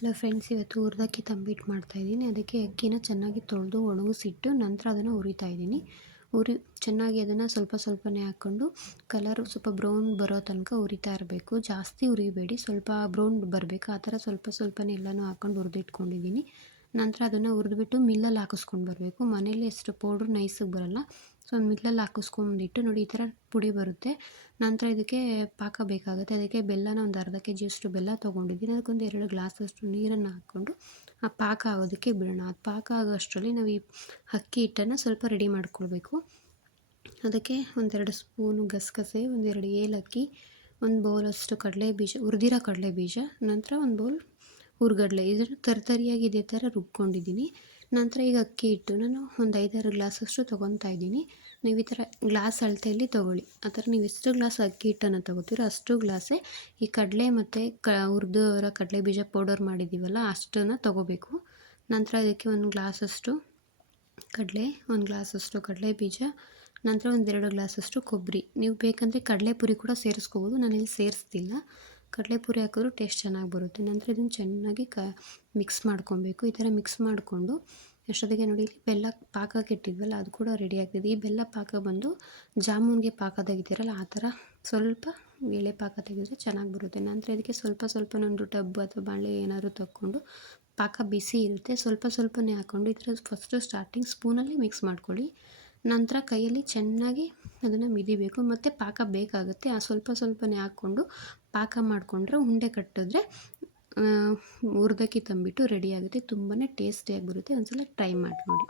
Hello friends, ಇವತ್ತು ಹುರಿದಕ್ಕಿ ತಂಬಿಟ್ಟು ಮಾಡ್ತಾಯಿದ್ದೀನಿ. ಅದಕ್ಕೆ ಅಕ್ಕಿನ ಚೆನ್ನಾಗಿ ತೊಳೆದು ಒಣಗಿಸಿಟ್ಟು ನಂತರ ಅದನ್ನು ಹುರಿತಾ ಇದ್ದೀನಿ. ಚೆನ್ನಾಗಿ ಅದನ್ನು ಸ್ವಲ್ಪ ಸ್ವಲ್ಪನೇ ಹಾಕ್ಕೊಂಡು ಕಲರು ಸ್ವಲ್ಪ ಬ್ರೌನ್ ಬರೋ ತನಕ ಹುರಿತಾ ಇರಬೇಕು. ಜಾಸ್ತಿ ಹುರಿಬೇಡಿ, ಸ್ವಲ್ಪ ಬ್ರೌನ್ ಬರಬೇಕು ಆ ಥರ ಸ್ವಲ್ಪ ಸ್ವಲ್ಪನೇ ಎಲ್ಲನೂ ಹಾಕ್ಕೊಂಡು ಹುರಿದಿಟ್ಕೊಂಡಿದ್ದೀನಿ. ನಂತರ ಅದನ್ನು ಹುರಿದ್ಬಿಟ್ಟು ಮಿಲ್ಲಲ್ಲಿ ಹಾಕಿಸ್ಕೊಂಡು ಬರಬೇಕು. ಮನೇಲಿ ಎಷ್ಟು ಪೌಡ್ರ್ ನೈಸಿಗೆ ಬರೋಲ್ಲ, ಸೊ ಮಿಲ್ಲಲ್ಲಿ ಹಾಕಿಸ್ಕೊಂಬಿಟ್ಟು ನೋಡಿ ಈ ಥರ ಪುಡಿ ಬರುತ್ತೆ. ನಂತರ ಇದಕ್ಕೆ ಪಾಕ ಬೇಕಾಗುತ್ತೆ. ಅದಕ್ಕೆ ಬೆಲ್ಲನ ಒಂದು ಅರ್ಧ kg ಬೆಲ್ಲ ತೊಗೊಂಡಿದ್ದೀನಿ. ಅದಕ್ಕೊಂದು 2 ಗ್ಲಾಸಷ್ಟು ನೀರನ್ನು ಹಾಕ್ಕೊಂಡು ಆ ಪಾಕ ಆಗೋದಕ್ಕೆ ಬಿಡೋಣ. ಅದು ಪಾಕ ಆಗೋಷ್ಟರಲ್ಲಿ ನಾವು ಈ ಅಕ್ಕಿ ಹಿಟ್ಟನ್ನು ಸ್ವಲ್ಪ ರೆಡಿ ಮಾಡ್ಕೊಳ್ಬೇಕು. ಅದಕ್ಕೆ 1-2 ಸ್ಪೂನು ಗಸಗಸೆ, 1-2 ಏಲಕ್ಕಿ, 1 ಬೌಲಷ್ಟು ಕಡಲೆಬೀಜ, ಹುರಿದಿರೋ ಕಡಲೆಬೀಜ, ನಂತರ 1 ಬೌಲ್ ಹುರ್ಗಡ್ಲೆ. ಇದನ್ನು ತರಿಯಾಗಿ ಇದೇ ಥರ ರುಬ್ಕೊಂಡಿದ್ದೀನಿ. ನಂತರ ಈಗ ಅಕ್ಕಿ ಹಿಟ್ಟು ನಾನು ಒಂದು 5-6 ಗ್ಲಾಸಷ್ಟು ತೊಗೊತಾ ಇದ್ದೀನಿ. ನೀವು ಈ ಥರ ಗ್ಲಾಸ್ ಅಳತೆಯಲ್ಲಿ ತೊಗೊಳ್ಳಿ. ಆ ಥರ ನೀವು ಎಷ್ಟು ಗ್ಲಾಸ್ ಅಕ್ಕಿ ಹಿಟ್ಟನ್ನು ತೊಗೋತೀರೋ ಅಷ್ಟು ಗ್ಲಾಸೇ ಈ ಕಡಲೆ ಮತ್ತು ಹುರಿದಿರೋ ಕಡಲೆ ಬೀಜ ಪೌಡರ್ ಮಾಡಿದ್ದೀವಲ್ಲ ಅಷ್ಟನ್ನು ತೊಗೋಬೇಕು. ನಂತರ ಇದಕ್ಕೆ 1 ಗ್ಲಾಸಷ್ಟು ಕಡಲೆ, 1 ಗ್ಲಾಸಷ್ಟು ಕಡಲೆ ಬೀಜ, ನಂತರ 1-2 ಗ್ಲಾಸಷ್ಟು ಕೊಬ್ಬರಿ. ನೀವು ಬೇಕಂದರೆ ಕಡಲೆಪುರಿ ಕೂಡ ಸೇರಿಸ್ಕೋಬೋದು. ನಾನಿಲ್ಲಿ ಸೇರಿಸ್ತಿಲ್ಲ. ಕಡಲೆಪುರಿ ಹಾಕಿದ್ರೂ ಟೇಸ್ಟ್ ಚೆನ್ನಾಗಿ ಬರುತ್ತೆ. ನಂತರ ಇದನ್ನು ಚೆನ್ನಾಗಿ ಮಿಕ್ಸ್ ಮಾಡ್ಕೊಬೇಕು. ಈ ಥರ ಮಿಕ್ಸ್ ಮಾಡಿಕೊಂಡು ಅಷ್ಟೊತ್ತಿಗೆ ನೋಡಿ ಇಲ್ಲಿ ಬೆಲ್ಲ ಪಾಕಕ್ಕೆ ಇಟ್ಟಿದ್ವಲ್ಲ ಅದು ಕೂಡ ರೆಡಿ ಆಗ್ತಿದೆ. ಈ ಬೆಲ್ಲ ಪಾಕ ಬಂದು ಜಾಮೂನ್ಗೆ ಪಾಕ ತೆಗಿತೀರಲ್ಲ ಆ ಥರ ಸ್ವಲ್ಪ ಎಳೆ ಪಾಕ ತೆಗೆದ್ರೆ ಚೆನ್ನಾಗಿ ಬರುತ್ತೆ. ನಂತರ ಇದಕ್ಕೆ ಸ್ವಲ್ಪ ಒಂದು ಟಬ್ ಅಥವಾ ಬಾಣಲೆ ಏನಾದರೂ ತಕ್ಕೊಂಡು ಪಾಕ ಬಿಸಿ ಇರುತ್ತೆ, ಸ್ವಲ್ಪನೇ ಹಾಕ್ಕೊಂಡು ಈ ಥರ ಫಸ್ಟು ಸ್ಟಾರ್ಟಿಂಗ್ ಸ್ಪೂನಲ್ಲಿ ಮಿಕ್ಸ್ ಮಾಡ್ಕೊಳ್ಳಿ. ನಂತರ ಕೈಯಲ್ಲಿ ಚೆನ್ನಾಗಿ ಅದನ್ನು ಮಿದಿಬೇಕು ಮತ್ತು ಪಾಕ ಬೇಕಾಗುತ್ತೆ. ಆ ಸ್ವಲ್ಪನೇ ಹಾಕ್ಕೊಂಡು ಪಾಕ ಮಾಡಿಕೊಂಡ್ರೆ ಉಂಡೆ ಕಟ್ಟಿದ್ರೆ ಹುರಿದಕ್ಕಿ ತಂಬಿಟ್ಟು ರೆಡಿ ಆಗುತ್ತೆ. ತುಂಬಾ ಟೇಸ್ಟಿಯಾಗಿ ಬರುತ್ತೆ. ಒಂದು ಸಲ ಟ್ರೈ ಮಾಡಿ ನೋಡಿ.